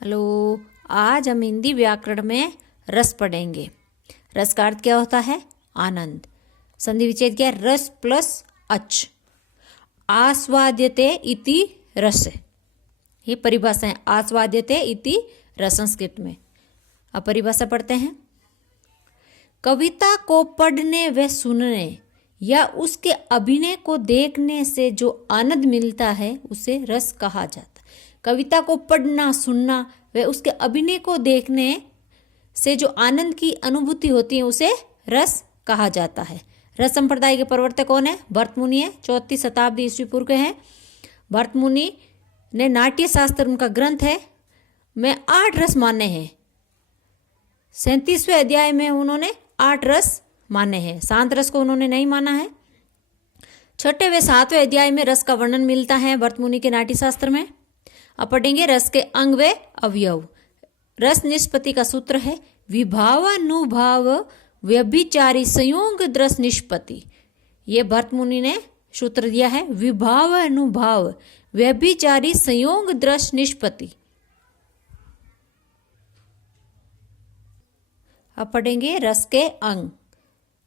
Hello, आज हम हिंदी व्याकरण में रस पढ़ेंगे। रस का अर्थ क्या होता है? आनंद। संधि विच्छेद क्या है? रस प्लस अच। आस्वाद्यते इति रस, ये परिभाषा है। आस्वाद्यते इति रस संस्कृत में। अब परिभाषा पढ़ते हैं। कविता को पढ़ने व सुनने या उसके अभिनय को देखने से जो आनंद मिलता है उसे रस कहा जाता है। कविता को पढ़ना, सुनना व उसके अभिनय को देखने से जो आनंद की अनुभूति होती है उसे रस कहा जाता है। रस संप्रदाय के प्रवर्तक कौन है? भरत मुनि है। 34 शताब्दी ईस्वी पूर्व के हैं। भरत मुनि ने नाट्य शास्त्र उनका ग्रंथ है में 8 रस माने हैं। 37वें अध्याय में उन्होंने 8 रस माने हैं। शांत रस को उन्होंने नहीं माना है। 6वें व 7वें अध्याय में रस का वर्णन मिलता है भरत मुनि के नाट्य शास्त्र में। अब पढ़ेंगे रस के अंग व अवयव। रस निष्पत्ति का सूत्र है विभावानुभाव व्यभिचारी संयोग रस निष्पत्ति। ये भरत मुनि ने सूत्र दिया है, विभावानुभाव व्यभिचारी संयोग रस निष्पत्ति। अब पढ़ेंगे रस के अंग।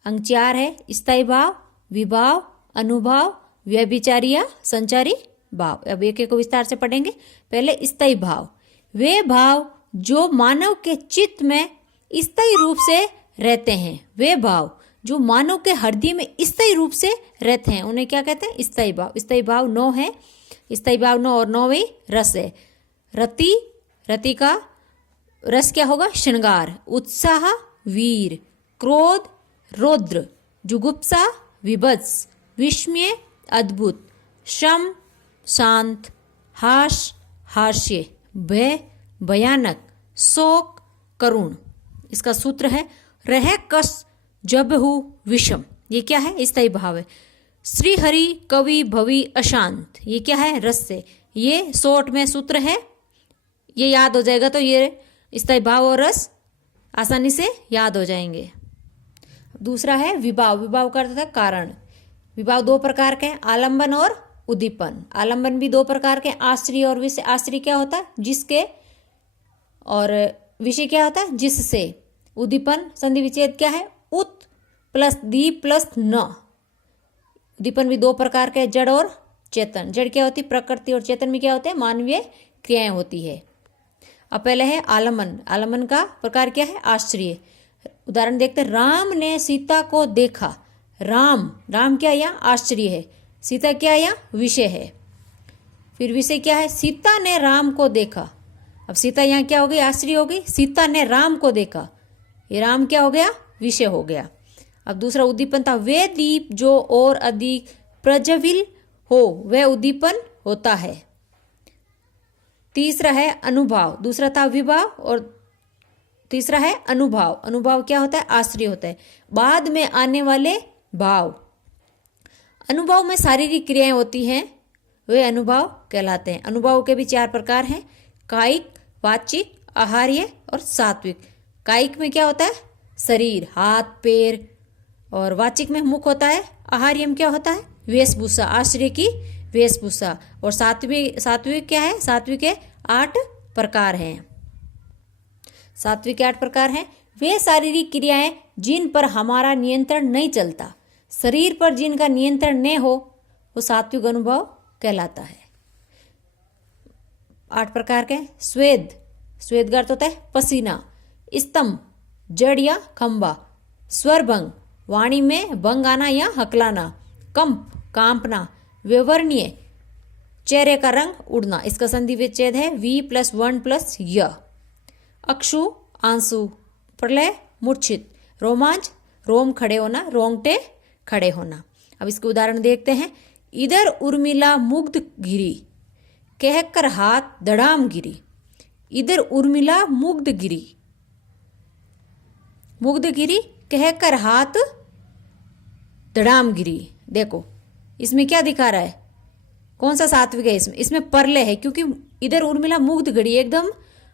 अंग 4 है, स्थायी भाव, विभाव, अनुभाव, व्यभिचारी या संचारी भाव। अब एक एक को विस्तार से पढ़ेंगे। पहले स्थायी भाव, वे भाव जो मानव के चित्त में स्थायी रूप से रहते हैं। वे भाव जो मानव के हृदय में स्थायी रूप से रहते हैं उन्हें क्या कहते हैं? स्थायी भाव। स्थायी भाव 9 है। स्थायी भाव 9 और 9वीं रस है। रति, रति का रस क्या होगा? श्रृंगार। उत्साह वीर, क्रोध रौद्र, जुगुप्सा विभत्स, विस्मय अद्भुत, शम शांत, हास हास्य, भय भयानक, शोक करुण। इसका सूत्र है रह कस जबहु विषम। ये क्या है? स्थायी भाव है। श्री हरि कवि भवि अशांत, ये क्या है? रस से। ये शॉर्ट में सूत्र है, ये याद हो जाएगा तो ये स्थायी भाव और रस आसानी से याद हो जाएंगे। दूसरा है विभाव। विभाव का अर्थ है कारण। विभाव 2 प्रकार के हैं, आलंबन और उद्दीपन। आलंबन भी 2 प्रकार के, आश्रय और विषय। आश्रय क्या होता है? जिसके, और विषय क्या होता है? जिससे। उद्दीपन संधि विच्छेद क्या है? उत प्लस दी प्लस न। उद्दीपन भी 2 प्रकार के, जड़ और चेतन। जड़ क्या होती है? प्रकृति। और चेतन में क्या होते हैं? मानवीय क्रियाएं होती है। अब पहले है आलम्बन। आलम्बन का प्रकार क्या है? आश्रय। उदाहरण देखते हैं। राम ने सीता को देखा। राम, राम क्या यहाँ? आश्रय है। सीता क्या यहाँ? विषय है। फिर विषय क्या है? सीता ने राम को देखा। अब सीता यहाँ क्या हो गई? आश्रय हो गई। सीता ने राम को देखा, ये राम क्या हो गया? विषय हो गया। अब दूसरा उद्दीपन था वे दीप जो और अधिक प्रज्वलित हो वह उद्दीपन होता है। तीसरा है अनुभाव। दूसरा था विभाव और तीसरा है अनुभाव। अनुभाव क्या होता है? आश्रय होता है, बाद में आने वाले भाव। अनुभव में शारीरिक क्रियाएं होती हैं, वे अनुभव कहलाते हैं। अनुभव के भी 4 प्रकार हैं, कायिक, वाचिक, आहार्य और सात्विक। कायिक में क्या होता है? शरीर, हाथ पैर। और वाचिक में मुख होता है। आहार्य में क्या होता है? वेशभूषा, आश्रय की वेशभूषा। और सात्विक क्या है? सात्विक के 8 प्रकार हैं। सात्विक के 8 प्रकार हैं। वे शारीरिक क्रियाएं जिन पर हमारा नियंत्रण नहीं चलता, शरीर पर जिनका नियंत्रण न हो, वो सात्विक अनुभव कहलाता है। 8 प्रकार के। स्वेद, स्वेद का अर्थ होता है पसीना। स्तंभ, जड़ या खंबा। स्वरभंग, वाणी में भंग आना या हकलाना। कंप, कांपना। विवर्णीय, चेहरे का रंग उड़ना। इसका संधि विच्छेद है वी प्लस 1 प्लस य। अक्षु, आंसू। प्रलय, मूर्छित। रोमांच, रोम खड़े होना, रोंगटे खड़े होना। अब इसके उदाहरण देखते हैं। इधर उर्मिला मुग्ध गिरी, कहकर हाथ धड़ाम गिरी। इधर उर्मिला मुग्ध गिरी, मुग्ध गिरी, कहकर हाथ धड़ाम गिरी। देखो इसमें क्या दिखा रहा है? कौन सा सात्विक है? इसमें परले है, क्योंकि इधर उर्मिला मुग्ध गिरी, एकदम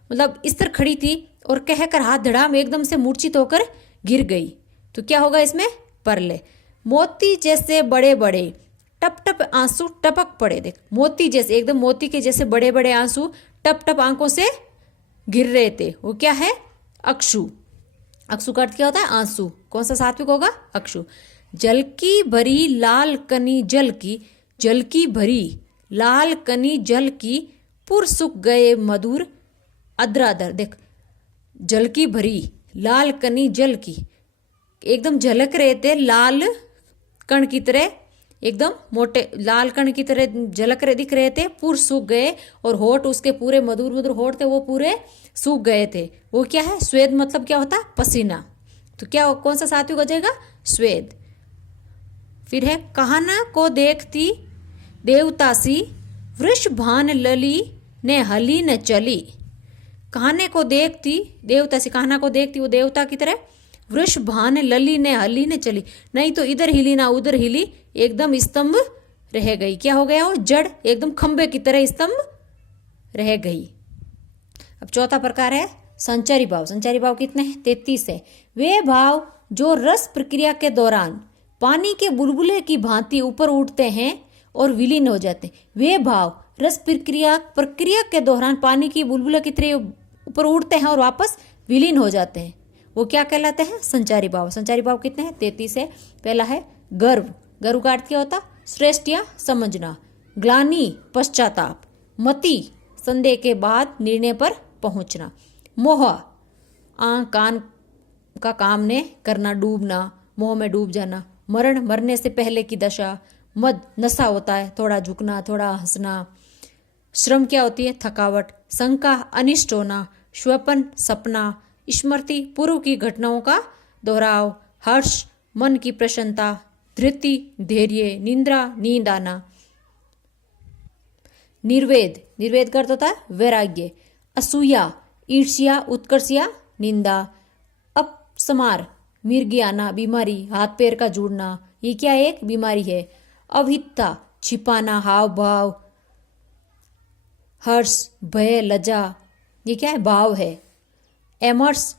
मतलब इस तरह खड़ी थी और कहकर हाथ धड़ाम एकदम से मूर्छित होकर गिर गई, तो क्या होगा इसमें? परले। मोती जैसे बड़े बड़े टप टप आंसू टपक पड़े। देख, मोती जैसे, एकदम मोती के जैसे बड़े बड़े आंसू टप टप आंखों से गिर रहे थे, वो क्या है? अक्षु। अक्षु का अर्थ क्या होता है? आंसू। कौन सा सात्विक होगा? अक्षु। जल की भरी लाल कनी जल की, जल की भरी लाल कनी जल की, पुर सूख गए मधुर अद्रादर। देख, जल की भरी लाल कनी जल की, एकदम झलक रहे थे लाल कण की तरह, एकदम मोटे लाल कण की तरह झलक रहे दिख रहे थे, पुर सूख गए, और होठ उसके पूरे मधुर मधुर होठ थे वो पूरे सूख गए थे। वो क्या है? स्वेद मतलब क्या होता है? पसीना। तो क्या कौन सा सात्विक हो जाएगा? स्वेद। फिर है कहना को देखती देवतासी, वृषभान लली ने हली न चली। कहने को देखती देवतासी, कहना को देखती वो देवता की तरह, वृषभान लली ने हली ने चली, नहीं तो इधर हिली ना उधर हिली, एकदम स्तंभ रह गई। क्या हो गया? वो जड़ एकदम खंबे की तरह स्तंभ रह गई। अब चौथा प्रकार है संचारी भाव। संचारी भाव कितने हैं? 33 है। वे भाव जो रस प्रक्रिया के दौरान पानी के बुलबुले की भांति ऊपर उठते हैं और विलीन हो जाते हैं। वे भाव रस प्रक्रिया के दौरान पानी की बुलबुले की तरह ऊपर उठते हैं और वापस विलीन हो जाते हैं, वो क्या कहलाते हैं? संचारी भाव। संचारी भाव कितने हैं? 33 है। पहला है गर्व। गर्व का अर्थ क्या होता? श्रेष्ठ या समझना। ग्लानि पश्चाताप। मति संदेह के बाद निर्णय पर पहुंचना। मोह आंख कान का काम ने करना, डूबना, मोह में डूब जाना। मरण मरने से पहले की दशा। मद नशा होता है, थोड़ा झुकना, थोड़ा हंसना। श्रम क्या होती है? थकावट। शंका अनिष्ट होना। स्वपन सपना। स्मृति पूर्व की घटनाओं का दोहराव। हर्ष मन की प्रसन्नता। धृति धैर्य। निंद्रा नींद आना। निर्वेद, निर्वेद का अर्थ होता है वैराग्य। असूया ईर्ष्या उत्कर्ष या निंदा। अपस्मार मिर्गी आना, बीमारी, हाथ पैर का जुड़ना, ये क्या एक बीमारी है। अभित्ता छिपाना, हाव भाव। हर्ष भय लज्जा, ये क्या है? भाव है। एमर्स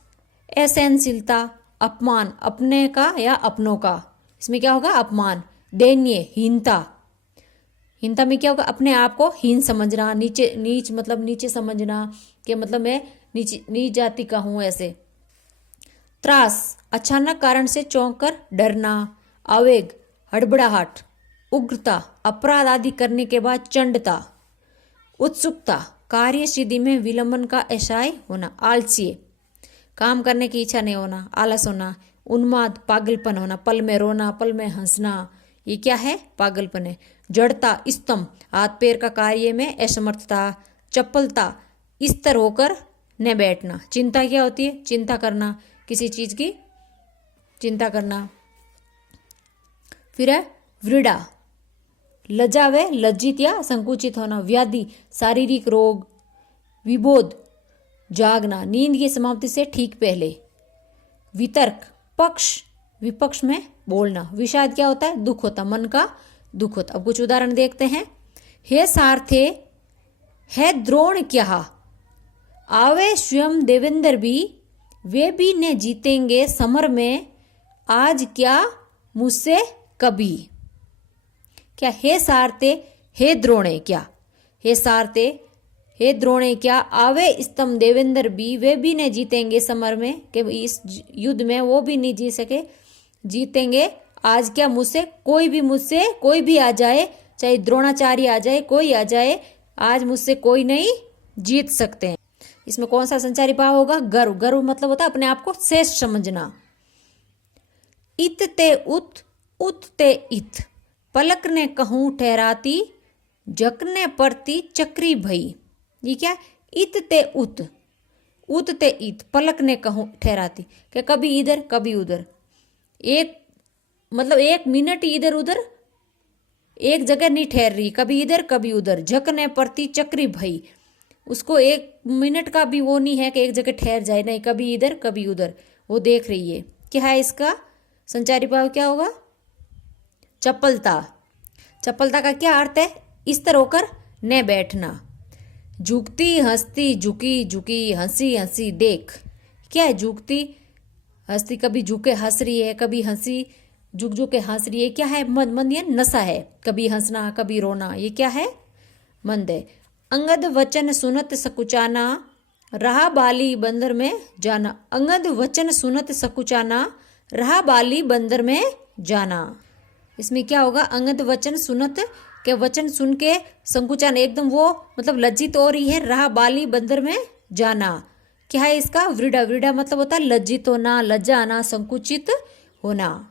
असहनशीलता। अपमान अपने का या अपनों का, इसमें क्या होगा? अपमान। दैन्य हीनता। हीनता में क्या होगा? अपने आप को हीन समझना, नीचे नीच मतलब नीचे समझना, कि मतलब मैं नीच जाति का हूं, ऐसे। त्रास अचानक कारण से चौंक कर डरना। आवेग हड़बड़ाहट। उग्रता अपराध आदि करने के बाद चंडता। उत्सुकता कार्य सिद्धि में विलंबन का एहसास होना। आलस्य काम करने की इच्छा नहीं होना, आलस होना। उन्माद पागलपन होना, पल में रोना, पल में हंसना, ये क्या है? पागलपन है। जड़ता स्तंभ हाथ पैर का कार्य में असमर्थता। चपलता स्थिर होकर न बैठना। चिंता क्या होती है? चिंता करना, किसी चीज की चिंता करना। फिर है वृड़ा लज्जा व लज्जित या संकुचित होना। व्याधि शारीरिक रोग। विबोध जागना, नींद की समाप्ति से ठीक पहले। वितर्क पक्ष विपक्ष में बोलना। विषाद क्या होता है? दुख होता, मन का दुख होता। अब कुछ उदाहरण देखते हैं। हे सारथे है द्रोण क्या, आवे स्वयं देवेंद्र भी, वे भी ने जीतेंगे समर में, आज क्या मुझसे कभी। क्या? हे सारथे हे द्रोणे क्या, हे सारथे हे द्रोणे क्या, आवे स्तंभ देवेंद्र भी, वे भी ने जीतेंगे समर में, कि इस युद्ध में वो भी नहीं जीत सके, जीतेंगे। आज क्या मुझसे कोई भी आ जाए, चाहे द्रोणाचार्य आ जाए, कोई आ जाए, आज मुझसे कोई नहीं जीत सकते हैं। इसमें कौन सा संचारी भाव होगा? गर्व। गर्व मतलब होता है अपने आप को श्रेष्ठ समझना। इत ते उत ते इत, पलक ने कहूं ठहराती, जकने परती चक्री भई। ये क्या? इत ते उत ते इत, पलक ने कहूं ठहराती, क्या कभी इधर कभी उधर, एक मतलब एक मिनट इधर उधर एक जगह नहीं ठहर रही, कभी इधर कभी उधर। झकने परती चक्री भई, उसको एक मिनट का भी वो नहीं है कि एक जगह ठहर जाए, नहीं, कभी इधर कभी उधर वो देख रही है। क्या है इसका संचारी भाव? क्या होगा? चपलता। चपलता का क्या अर्थ है? इस तरह होकर न बैठना। झुकती हंसती झुकी झुकी, हंसी हंसी देख। क्या है? झुकती हंसती, कभी झुके हंस रही है, कभी हंसी झुक झुक के हंस रही है। क्या है? मंद या नशा है, कभी हंसना कभी रोना, ये क्या है? मंद है। अंगद वचन सुनत सकुचाना, रहा बाली बंदर में जाना, अंगद वचन सुनत सकुचाना, रहा बाली बंदर में जाना। इसमें क्या होगा, अंगद वचन सुनत के वचन सुन के संकुचान, एकदम वो मतलब लज्जित हो रही है, रहा बाली बंदर में जाना। क्या है इसका, वृडा, वृडा मतलब होता है लज्जित होना, लज्जा आना, संकुचित होना।